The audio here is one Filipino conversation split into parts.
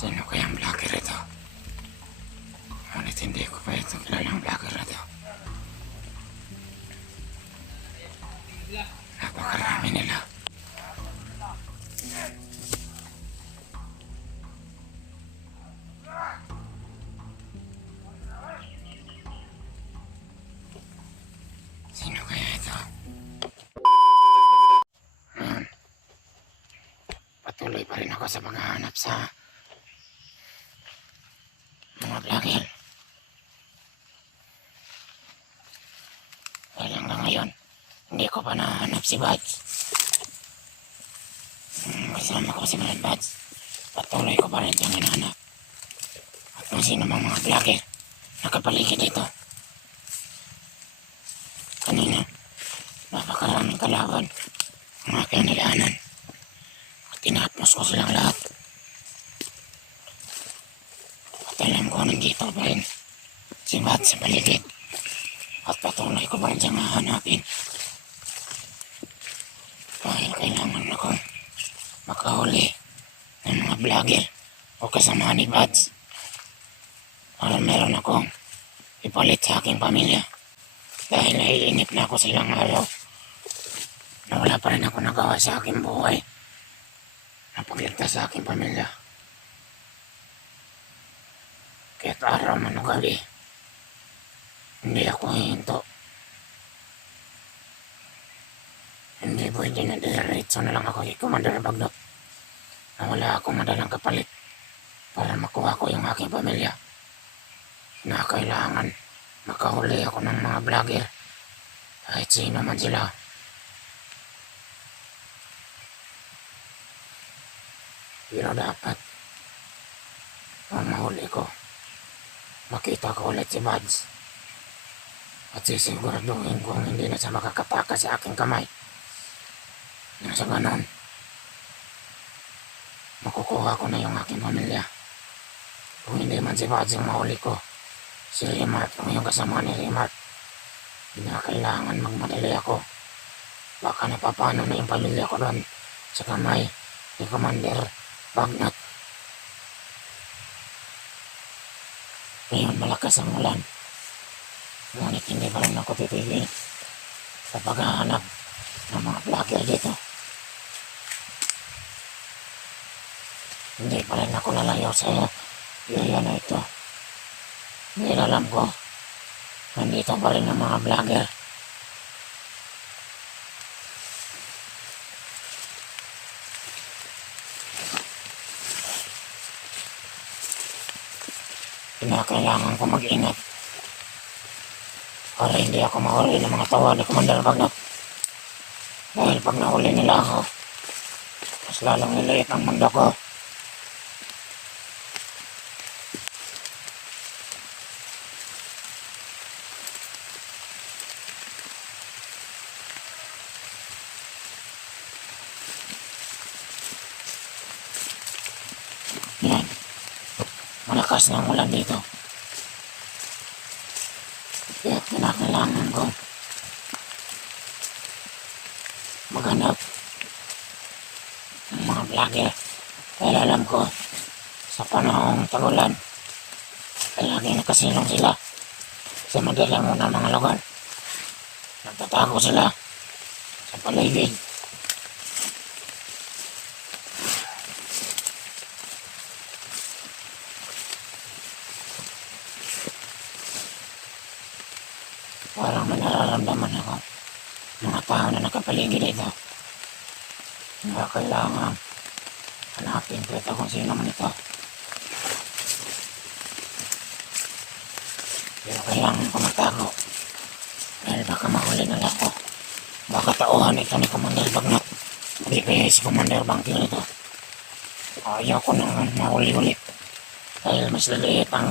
Sino kayang vlogger ito? Ngunit hindi ko pa ito kilalang vlogger na ito. Napakarami nila. Sino kaya ito? Patuloy pa rin ako sa paghahanap sa mga vlogger. Dahil hanggang ngayon, hindi ko pa nahanap si Buds. Kasama ko si Buds. Patuloy ko pa rin siyang hinahanap. At kung sino mang mga vlogger nakapaligid dito. Kanina, napakaraming kalaban ang aking nilaanan. At tinapos ko silang lahat. At alam ko nandito pa rin si Buds sa paligid. At patuloy ko pa rin siyang hahanapin. Dahil kailangan akong makahuli ng mga vlogger o kasama ni Buds. Para meron akong ipalit sa aking pamilya. Dahil naiinip na ako silang araw na wala pa rin ako nagawa sa aking buhay na pagligtas sa aking pamilya. Kahit araw man o gabi, hindi ako hihinto. Hindi pwede na diretso na lang ako kay Commander Bagnot na wala akong madalang kapalit para makuha ko yung aking pamilya. Na kailangan makahuli ako ng mga vlogger kahit sino man sila. Pero dapat ang mahuli ko, makita ko ulit si Buds at sisiguraduhin kung hindi na siya makakatakas sa aking kamay. Nang sa ganon, makukuha ko na yung aking pamilya. Kung hindi man si Buds yung mahuli ko, si Rimart, kung yung kasama ni Rimart, kailangan magmadali ako. Baka napapano na yung pamilya ko doon sa kamay ni Commander Bagnot. Ngayon malakas ang ulan. Ngunit hindi pa rin ako titigil sa paghahanap ng mga vlogger dito. Hindi pa rin ako lalayo sa area na ito. Dahil alam ko, nandito pa rin ang mga vlogger. Kailangan ko mag-ingat para hindi ako mahuli ng mga tawa ni Commander Bagnot. Dahil pag nahuli nila ako, mas lalong niliit ang mundo ko. Yan. Malakas na ang ulan dito. Kaya kinakailangan ko maghanap ng mga vlogger. Dahil alam ko sa panahong tag-ulan ay lagi nakasilong sila sa madalang muna mga lugar. Nagtatago sila sa paligid. Parang may nararamdaman ako mga tao na nakapaligid dito. Kaya kailangan hanapin ko ito kung sino man ito. Pero kailangan ko magtago dahil baka mahuli na ako. Baka tauhan ito ni Commander Bagnot. Hindi kaya si Commander Bangkil ito. Ayaw ko nang mahuli ulit dahil mas laliit ang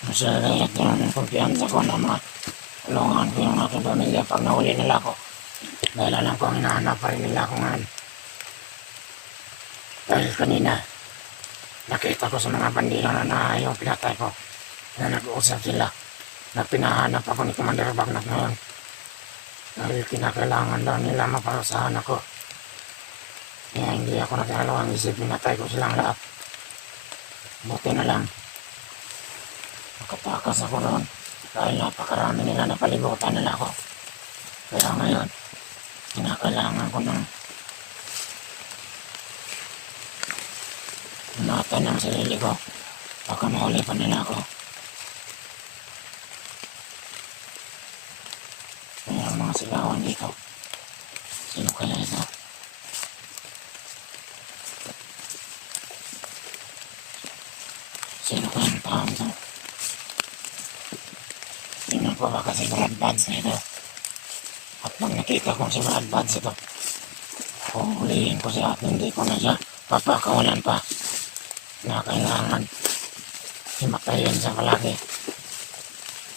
masalayak yung kumpiyansa ko na matulungan ko yung aking pamilya pag nahuli nila ako. Dahil alam ko ang hinahanap pa rin nila ako ngayon. Dahil kanina, nakita ko sa mga bandila na yung pinatay ko na nag-uusap sila na pinahanap ako ni Commander Bagnot ngayon. Dahil kinakailangan daw nila maparusahan ako. Kaya hindi ako nagdalawang isip, pinatay ko silang lahat. Buti na lang, nakatakas ako noon dahil napakarami nila napalibutan nila ako. Kaya ngayon, kinakailangan ko ng ingatan ng sarili ko. Baka mahuli pa nila ako. Mayroong mga sigawan dito. Sino kaya ito? Sino kaya ang taong ito? Tingnan ko baka si Brad Buds na ito. At pag nakita kong si Brad Buds ito, huhulihin ko siya at hindi ko na siya papakawalan pa. Na kailangan himatayin siya palagi.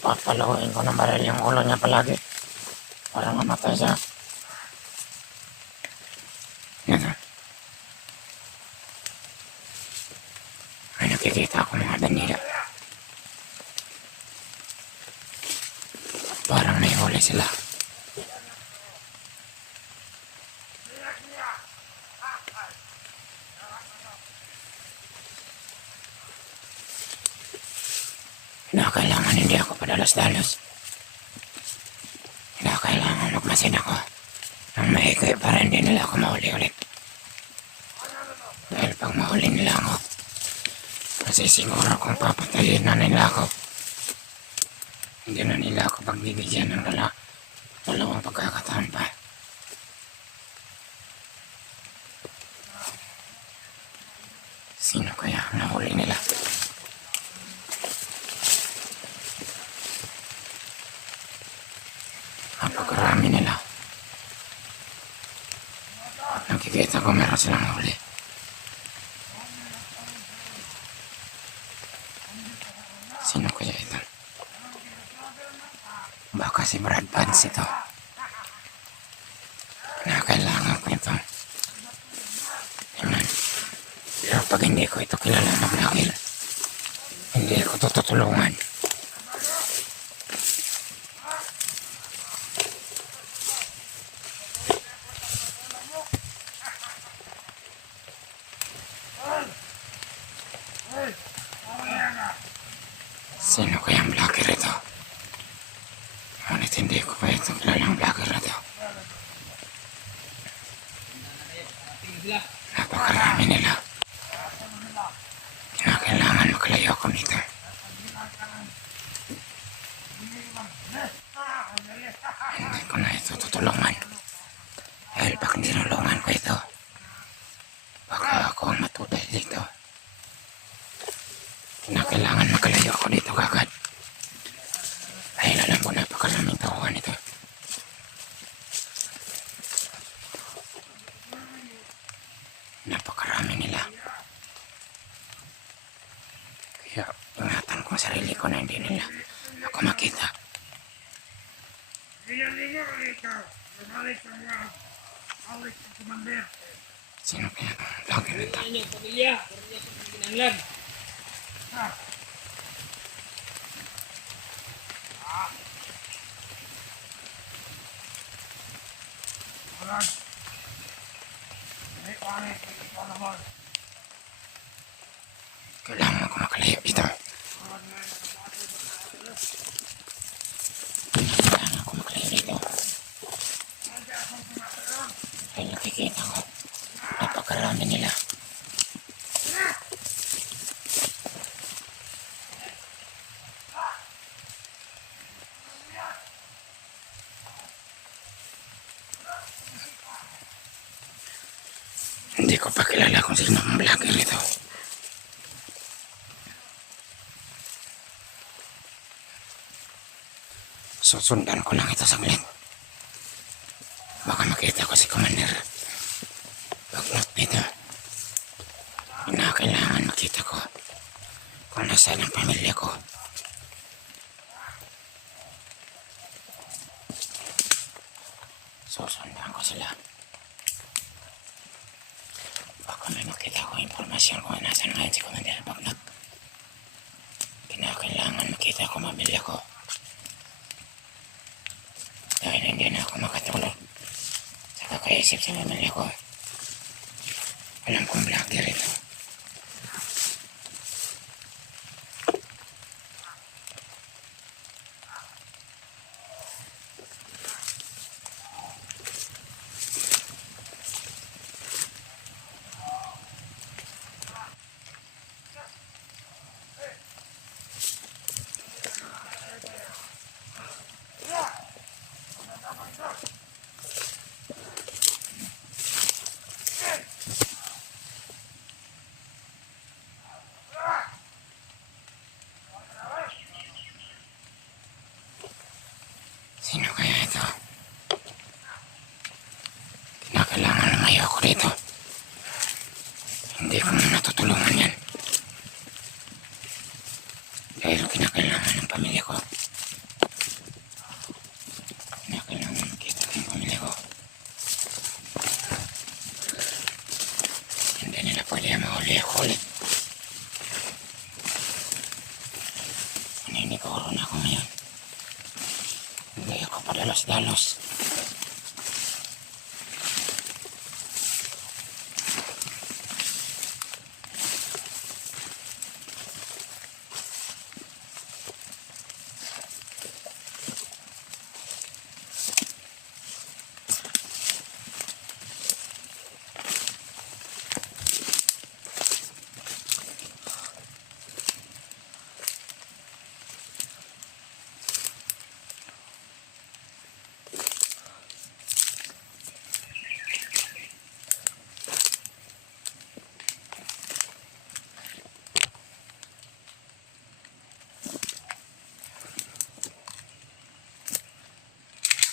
Papaluin ko ng baril yung ulo niya palagi para mamatay siya. Ito. Ay nakikita ako mga danila. Parang may huli sila. Kailangan hindi ako padalos-dalos. Kailangan magmasid ako ng maikay para hindi nila ako mahuli ulit. Dahil pag mahuli nila ako, kasi siguro kung papatayin na nila ako, hindi na nila ako pagbibigyan ng dalawang pagkakataon pa. Sino kaya ang nahuli nila? Napakarami nila. At nakikita ko meron silang huli. Sino kaya ito? Baka si Brad Buds ito. Kailangan ko ito. Tingnan. Pero pag hindi ko ito kilala na vlogger, hindi ko ito tutulungan. Sino kaya ang vlogger ito? Ngunit hindi ko pa ito kilalang vlogger ito. Napakarami nila. Kailangan makalayo ako nito. Hindi ko na ito tutulungan. Dahil pag tinulungan ko ito, baka ako ang matutay dito. Kailangan makalayo ako dito kagad. Dahil alam ko napakaraming tauhan ito. Napakarami nila. Kaya ingatan ko ang sarili ko na hindi nila ako makita. Sino kaya ang vlogger nito? Kailangan ko makalayo dito. Kailangan ko makalayo dito. Dahil nakikita ko, napakarami nila. Hindi ko pa kilala kung sino ang vlogger ito. Susundan ko lang ito saglit. Baka makita ko si Commander. Baglot nito. Kailangan makita ko kung nasaan ang pamilya ko. Susundan ko sila. Baka may makita ko impormasyon kung nasaan ngayon si Commander Baglot. Kailangan makita ko pamilya ko. Dahil hindi na ako makatulog sa kakaisip sa pamilya ko. Alam kong vlogger ito. Sino kaya ito? Kinakailangan lumayo ako dito. Hindi ko na natutulungan yan. Dahil kinakailangan ng pamilya ko. Kinakailangan makita ko yung pamilya ko. Hindi nila pwede mahuli ako ulit. Naniniguro na ako ngayon. Hindi ako padalos-dalos.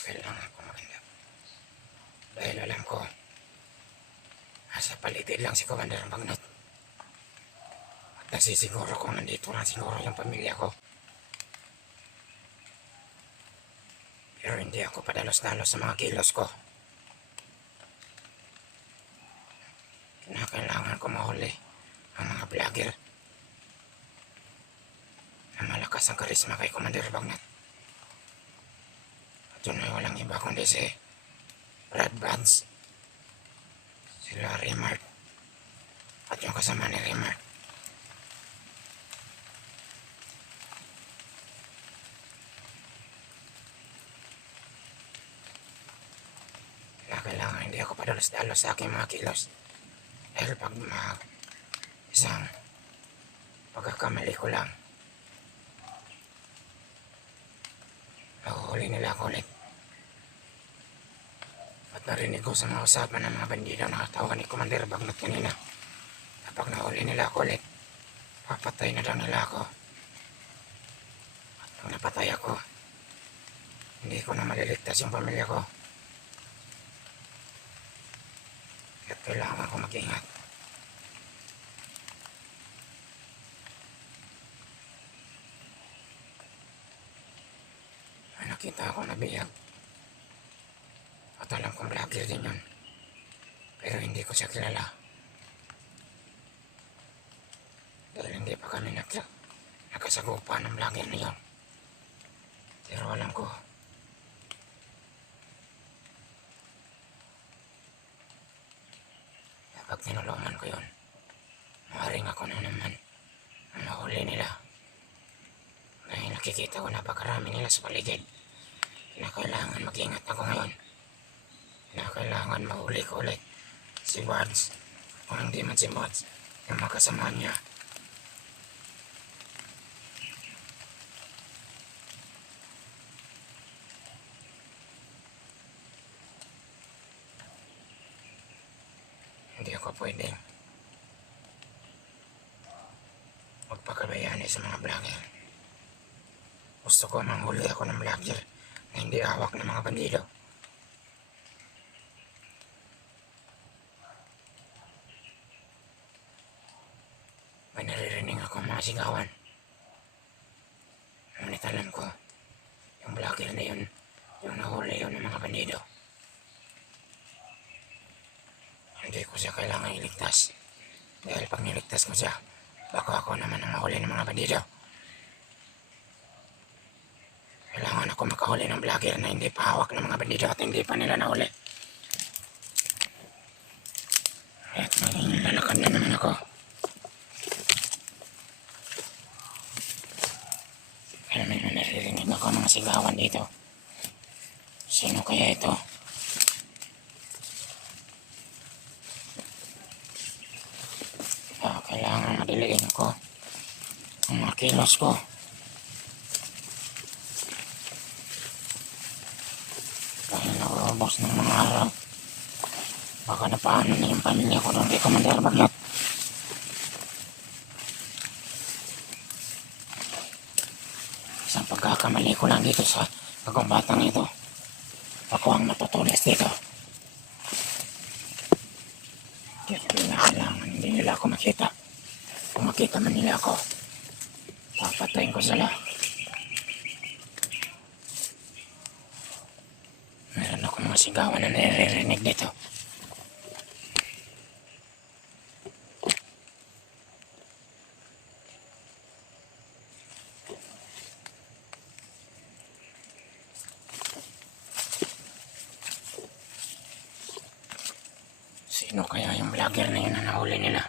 Kailangan ko maganda. Dahil alam ko, nasa paligid lang si Commander Bagnot. At nasisiguro kung nandito na siguro yung pamilya ko. Pero hindi ako padalos-dalos sa mga kilos ko. Kinakailangan ko mahuli ang mga vlogger na malakas ang karisma kay Commander Bagnot. At yun ay walang iba kundi si Brad Vance, sila Remart, at yung kasama ni Remart. Kailangan hindi ako padalos-dalos sa aking mga kilos. Dahil pag isang pagkakamali ko lang, mahuhuli nila ako ulit. At narinig ko sa mga usapan ng mga bandido na katawag ni Commander Bagnot kanina. Kapag nahuli nila ako ulit, papatay na daw nila ako. At kung napatay ako, hindi ko na maliligtas yung pamilya ko. At kailangan ko mag-ingat. Nakita ako na biyag. At alam kong vlogger din yun. Pero hindi ko siya kilala. Dahil hindi pa kami nakasagupa ng vlogger na yun. Pero alam ko, kapag tinulungan ko yun, maaaring ako na naman ang mahuli nila. Dahil nakikita ko napakarami nila sa paligid. Kinakailangan mag-ingat ako ngayon. Kinakailangan mahuli ko ulit si Wads. Kung hindi man si Wads, yung mga kasama niya. Hindi ako pwedeng magpakabayani sa mga vlogger. Gusto ko manghuli ako ng vlogger na hindi hawak ng mga bandido. May naririnig ako mga sigawan. Ngunit alam ko, yung vlogger na yun, yung nahuli yun ng mga bandido. Hindi ko siya kailangan iligtas. Dahil pag niligtas ko siya, baka ako naman ang mahuli ng mga bandido. Kailangan ako makahuli ng vlogger na hindi pa hawak ng mga bandido at hindi pa nila nahuli. At May lalakad na naman ako. Pero may naririnig ako mga sigawan dito. Sino kaya ito? Kailangan madiliin ko ang mga kilos ko. Dahil naubos ng mga araw. Baka napaano na yung pamilya ko doon kay Commander Bagyot. Isang pagkakamali ko lang dito sa pagkumbatan ito. Ako ang matutulis dito. Kaya kailangan hindi nila ako makita. Kung makita man nila ako, papatayin ko sila. Meron ako mga sigawan na naririnig dito. Sino kaya yung vlogger na yun na nahuli nila?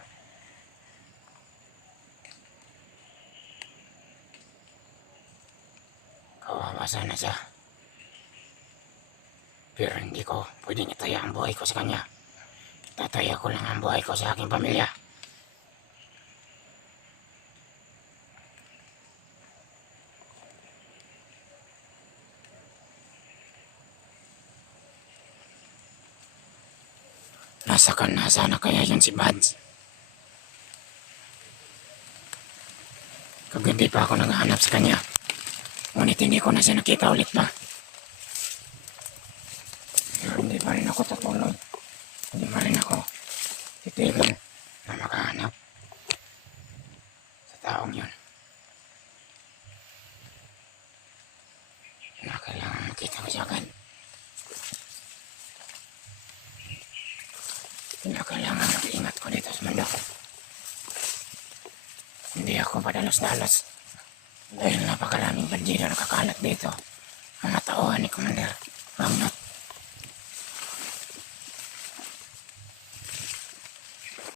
Kawawa sana siya. Pero hindi ko pwedeng itaya ang buhay ko sa kanya. Tataya ko lang ang buhay ko sa aking pamilya. Nasa na kaya yun si Bads? Kagabi pa ako naghahanap sa kanya. Ngunit hindi ko na siya nakita ulit pa. Pero hindi pa rin ako tutuloy. Hindi pa rin ako titigil na makahanap sa taong yun. Na kailangan makita ko siya agad. Kailangan mag-ingat ko dito sa mundo. Hindi ako padalos-dalos dahil napakaraming bandido nakakalat dito. Mga tauhan ni Commander Bagyot.